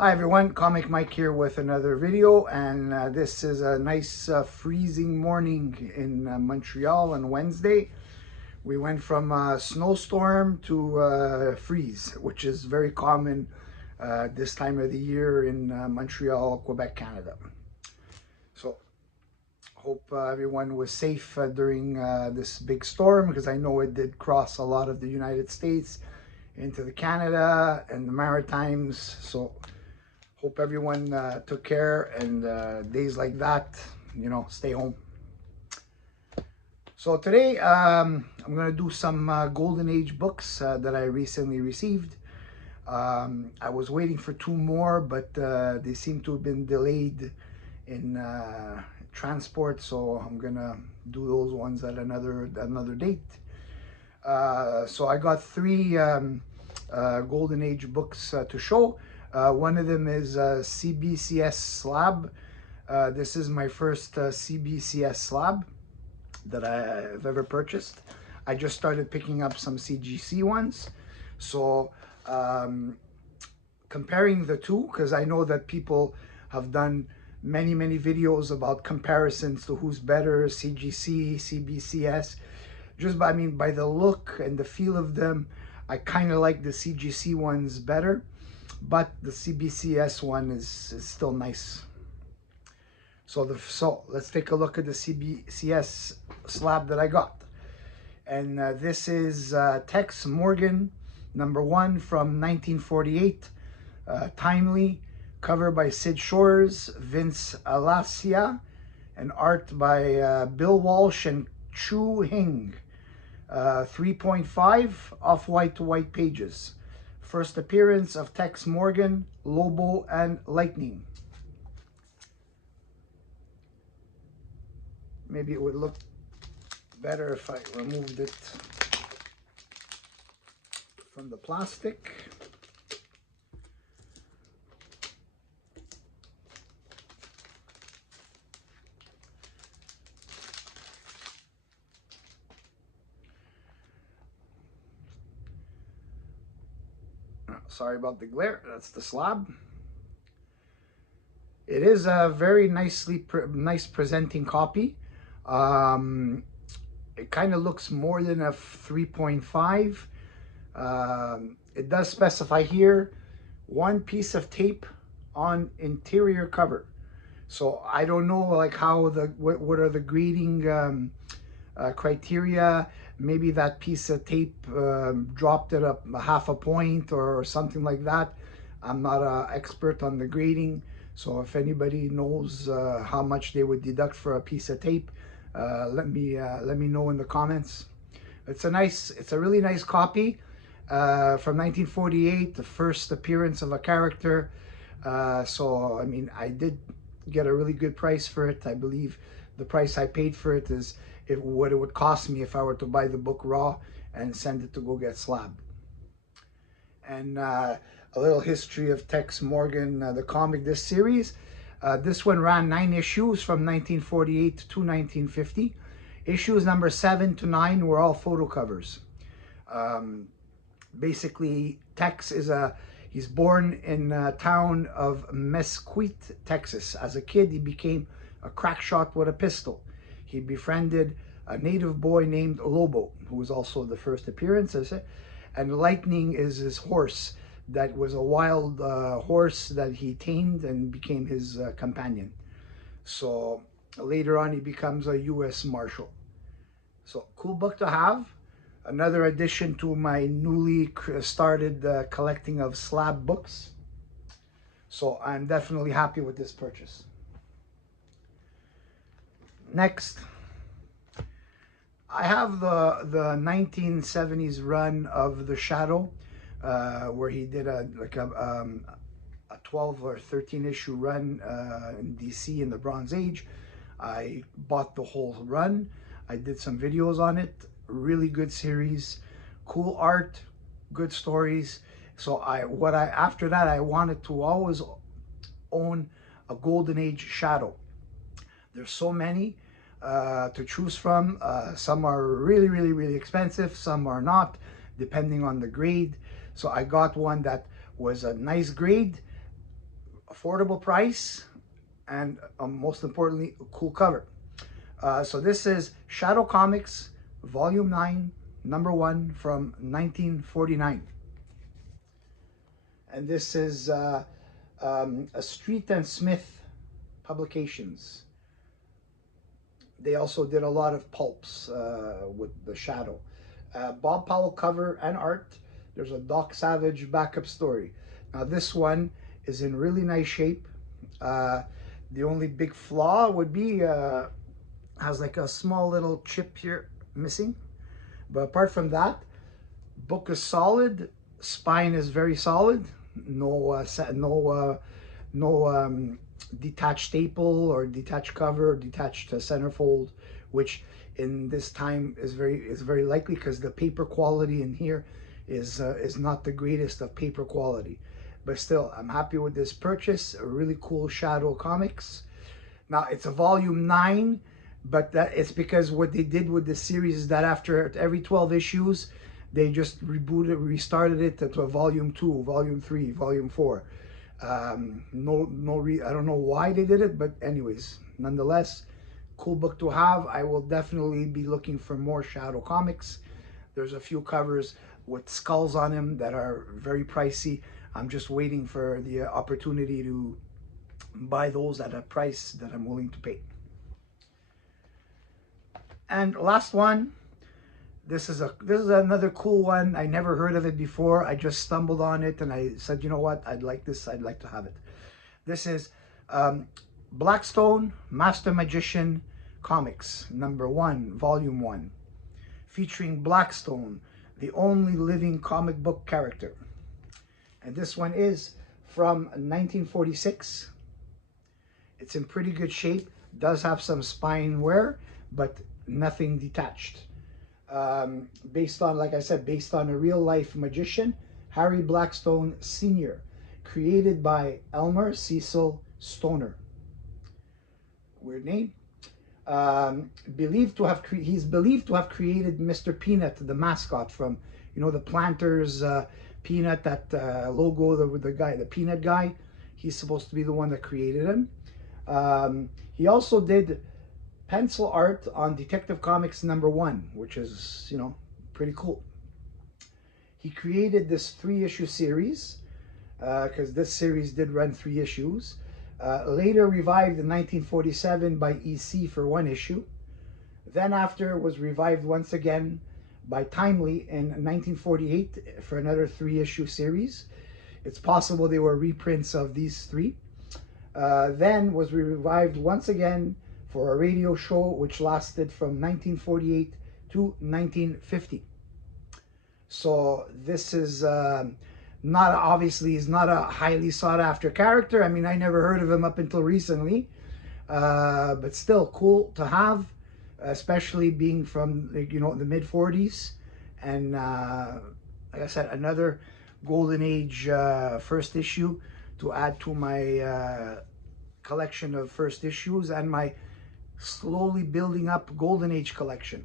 Hi everyone, Comic Mike here with another video, and this is a nice freezing morning in Montreal on Wednesday. We went from a snowstorm to freeze, which is very common this time of the year in Montreal, Quebec, Canada. So hope everyone was safe during this big storm, because I know it did cross a lot of the United States into the Canada and the Maritimes. So hope everyone took care, and days like that, stay home. So today I'm going to do some Golden Age books that I recently received. I was waiting for two more, but they seem to have been delayed in transport, so I'm going to do those ones at another date. So I got three Golden Age books to show. One of them is CBCS Slab. This is my first CBCS Slab that I've ever purchased. I just started picking up some CGC ones. So comparing the two, because I know that people have done many videos about comparisons to who's better, CGC, CBCS. Just by the look and the feel of them, I kind of like the CGC ones better, but the CBCS one is still nice. So let's take a look at the CBCS slab that I got. And this is Tex Morgan #1 from 1948, timely, cover by Sid Shores, Vince Alasia, and art by Bill Walsh and Chu Hing. 3.5 off-white to white pages. First appearance of Tex Morgan, Lobo, and Lightning. Maybe it would look better if I removed it from the plastic. Sorry about the glare. That's the slab. It is a very nice presenting copy. It kind of looks more than a 3.5. It does specify here one piece of tape on interior cover. So I don't know like how what are the grading criteria. Maybe that piece of tape dropped it up half a point or something like that. I'm not an expert on the grading, so if anybody knows how much they would deduct for a piece of tape, let me know in the comments. It's a really nice copy from 1948, the first appearance of a character. So I mean, I did get a really good price for it. I believe the price I paid for it is what it would cost me if I were to buy the book raw and send it to Go Get Slab. And a little history of Tex Morgan, the comic, this series. This one ran 9 issues from 1948 to 1950. Issues number 7 to 9 were all photo covers. Basically, Tex he's born in the town of Mesquite, Texas. As a kid, he became a crack shot with a pistol. He befriended a native boy named Lobo, who was also the first appearance, and Lightning is his horse. That was a wild horse that he tamed and became his companion. So later on, he becomes a U.S. Marshal. So cool book to have. Another addition to my newly started collecting of slab books. So I'm definitely happy with this purchase. Next, I have the 1970s run of The Shadow, where he did a 12 or 13 issue run in DC in the Bronze Age. I bought the whole run. I did some videos on it. Really good series, cool art, good stories. So after that, I wanted to always own a Golden Age Shadow. There's so many to choose from. Some are really expensive, some are not, depending on the grade. So I got one that was a nice grade, affordable price, and most importantly, a cool cover. So this is Shadow Comics, Volume 9, Number 1 from 1949. And this is a Street and Smith Publications. They also did a lot of pulps with the Shadow. Bob Powell cover and art. There's a Doc Savage backup story. Now this one is in really nice shape. The only big flaw would be has like a small little chip here missing. But apart from that, book is solid. Spine is very solid. No detached staple or detached cover, or detached centerfold, which in this time is very likely because the paper quality in here is not the greatest of paper quality. But still, I'm happy with this purchase. A really cool Shadow Comics. Now it's a volume 9, but that it's because what they did with the series is that after every 12 issues, they just restarted it to a volume 2, volume 3, volume 4. I don't know why they did it, but anyways, nonetheless, cool book to have. I will definitely be looking for more Shadow Comics. There's a few covers with skulls on them that are very pricey. I'm just waiting for the opportunity to buy those at a price that I'm willing to pay. And last one, this is another cool one. I never heard of it before. I just stumbled on it and I said, you know what, I'd like this. I'd like to have it. This is Blackstone Master Magician Comics, number 1, volume 1, featuring Blackstone, the only living comic book character. And this one is from 1946. It's in pretty good shape. Does have some spine wear, but nothing detached. Based on, like I said, based on a real life magician, Harry Blackstone Sr., created by Elmer Cecil Stoner. Weird name. He's believed to have created Mr. Peanut, the mascot from, you know, the Planters Peanut, that logo, the Peanut guy. He's supposed to be the one that created him. He also did pencil art on Detective Comics number 1, which is, you know, pretty cool. He created this 3-issue series, because this series did run 3 issues. Later revived in 1947 by EC for 1 issue. Then after was revived once again by Timely in 1948 for another 3-issue series. It's possible they were reprints of these 3. Then was revived once again for a radio show which lasted from 1948 to 1950. So this is not, obviously is not a highly sought after character. I mean, I never heard of him up until recently, but still cool to have, especially being from, you know, the mid 40s. And like I said, another golden age first issue to add to my collection of first issues and my slowly building up golden age collection.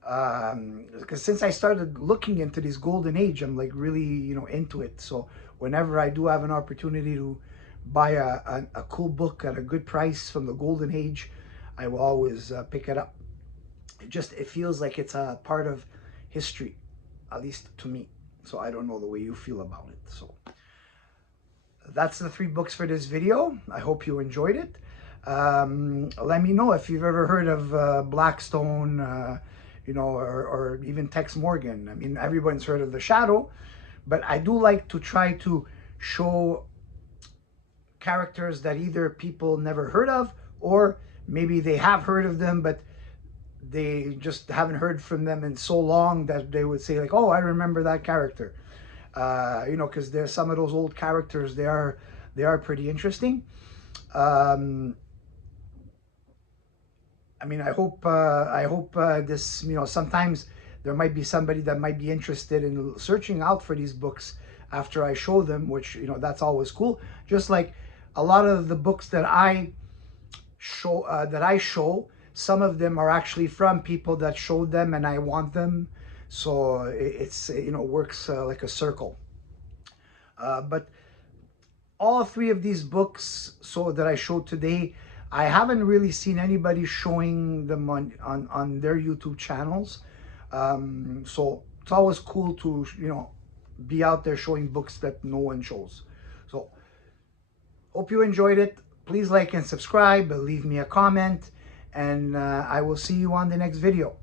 Because since I started looking into this golden age, I'm like really, you know, into it. So whenever I do have an opportunity to buy a cool book at a good price from the golden age, I will always pick it up. It feels like it's a part of history, at least to me. So I don't know the way you feel about it. So that's the 3 books for this video. I hope you enjoyed it. Let me know if you've ever heard of Blackstone, you know, or even Tex Morgan. I mean, everyone's heard of the Shadow, but I do like to try to show characters that either people never heard of, or maybe they have heard of them, but they just haven't heard from them in so long that they would say like, oh, I remember that character. You know, because there's some of those old characters, they are pretty interesting. I mean, I hope this, you know, sometimes there might be somebody that might be interested in searching out for these books after I show them, which, you know, that's always cool. Just like a lot of the books that I show, some of them are actually from people that showed them and I want them. So it's, you know, works like a circle. But all three of these books so that I showed today, I haven't really seen anybody showing them on their YouTube channels. So it's always cool to, be out there showing books that no one shows. So hope you enjoyed it. Please like and subscribe, leave me a comment, and I will see you on the next video.